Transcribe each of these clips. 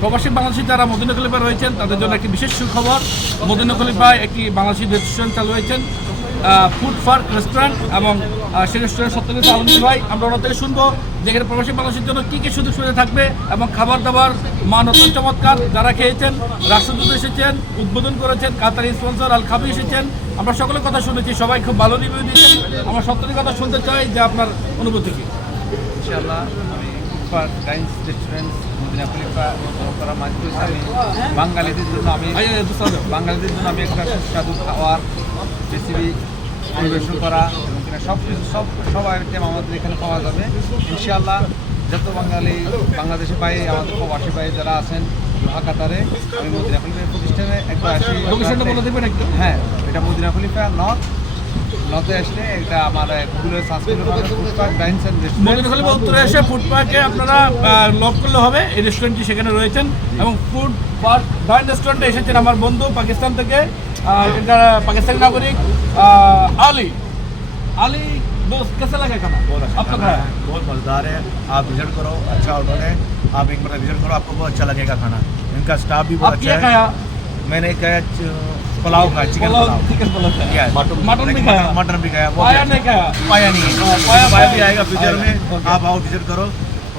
প্রবাসী বাংলাদেশি যারা মদিনা খলিফায় রয়েছেন তাদের জন্য একটি বিশেষ সুখবর। মদিনা খলিফায় একটি বাংলাদেশি রেস্টুরেন্ট চালু হয়েছেন, ফুড পার্ক রেস্টুরেন্ট, এবং সেই রেস্টুরেন্ট সত্যজিৎ আলমগীর ভাই। আমরা ওনার থেকে শুনবো যেখানে প্রবাসী বাংলাদেশের জন্য কী কী সুযোগ সুবিধা থাকবে এবং খাবার দাবার মান অত্যন্ত চমৎকার। যারা খেয়েছেন, রাষ্ট্রদূত এসেছেন, উদ্বোধন করেছেন, কাতারি স্পন্সর আল খাবি এসেছেন, আমরা সকলের কথা শুনেছি, সবাই খুব ভালো রিভিউ দিয়েছেন। আমরা সত্যি কথা শুনতে চাই যে আপনার অনুভূতি কী? ইনশাআল্লাহ আমি ফুড ডাইন্স রেস্টুরেন্ট মদিনা খলিফা করার মাধ্যমে বাঙালিদের জন্য আমি একটা সুস্বাদু খাওয়ার রেসিপি পরিবেশন করা এবং কিনা সব কিছু সব আইটেম আমাদের এখানে পাওয়া যাবে ইনশাআল্লাহ। যত বাংলাদেশে পাই, আমাদের প্রবাসী ভাই যারা আছেন দোহা কাতারে, আমি মদিনা খলিফা প্রতিষ্ঠানে একবার আসি। হ্যাঁ, এটা মদিনা খলিফা নর্থে আসলে এটা আমার গুগলের সার্চ করলে food park dines and restaurant. Madina Khalifa উত্তরে এসে ফুড পার্কে আপনারা লক করলে হবে। এই রেস্টুরেন্টটি সেখানে রয়েছেন এবং ফুড পার্ক ডাইন রেস্টুরেন্টে এসেছেন আমার বন্ধু পাকিস্তান থেকে, এখানকার পাকিস্তানি নাগরিক আলী। दोस्त कैसा लगा खाना? बहुत मज़ेदार है। आप विजिट करो, अच्छा ऑर्डर है, आप एक बार विजिट करो, आपको बहुत अच्छा लगेगा खाना। इनका स्टाफ भी बहुत अच्छा है। मैंने खाया पुलाव खाया, चिकन पुलाव खाया, मटन भी खाया, पाया नहीं पाया भी आएगा फ्यूचर में। आप आओ विजिट करो,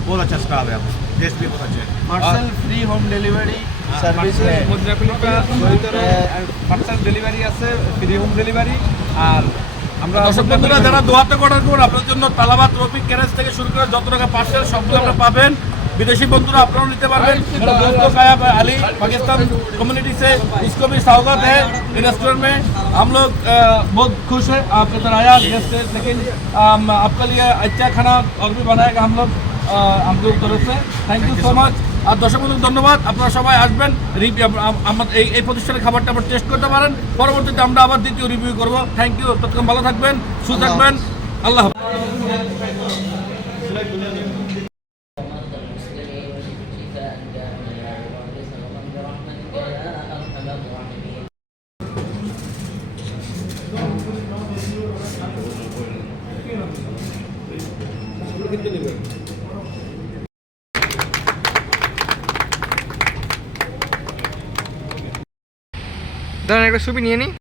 बहुत अच्छा स्टाफ है, टेस्ट भी बहुत अच्छा है। Parcel free home delivery service Madina Khalifa ভিতরে পার্সেল ডেলিভারি আছে, ফ্রি হোম ডেলিভারি। আর আমরা দর্শক বন্ধুরা যারা দোহাতে অর্ডার করুন, আপনার জন্য তালাবাত রফিক গ্যারেজ থেকে শুরু করে যত টাকা পার্সেল সবগুলো আপনারা পাবেন। विदेशी बंधुरा अपना निते पारबेन। मेरा दोस्तों काया अली पाकिस्तान कम्युनिटी से, इसको भी स्वागत है इस रेस्टोरेंट में। हम लोग बहुत खुश हैं आपके तरह आया गेस्ट है, लेकिन आपके लिए अच्छा खाना और भी बनाएगा हम लोग तरफ से। Thank you so much. আর দর্শক বন্ধুকে ধন্যবাদ। আপনারা সবাই আসবেন, আমাদের এই প্রতিষ্ঠানের খাবারটা আবার টেস্ট করতে পারেন। পরবর্তীতে আমরা আবার দ্বিতীয় রিভিউ করব। Thank you. ততক্ষণ ভালো থাকবেন, সুস্থ থাকবেন। আল্লাহ হাফেজ। দাঁড়ান একটা ছবি নিয়ে নিই।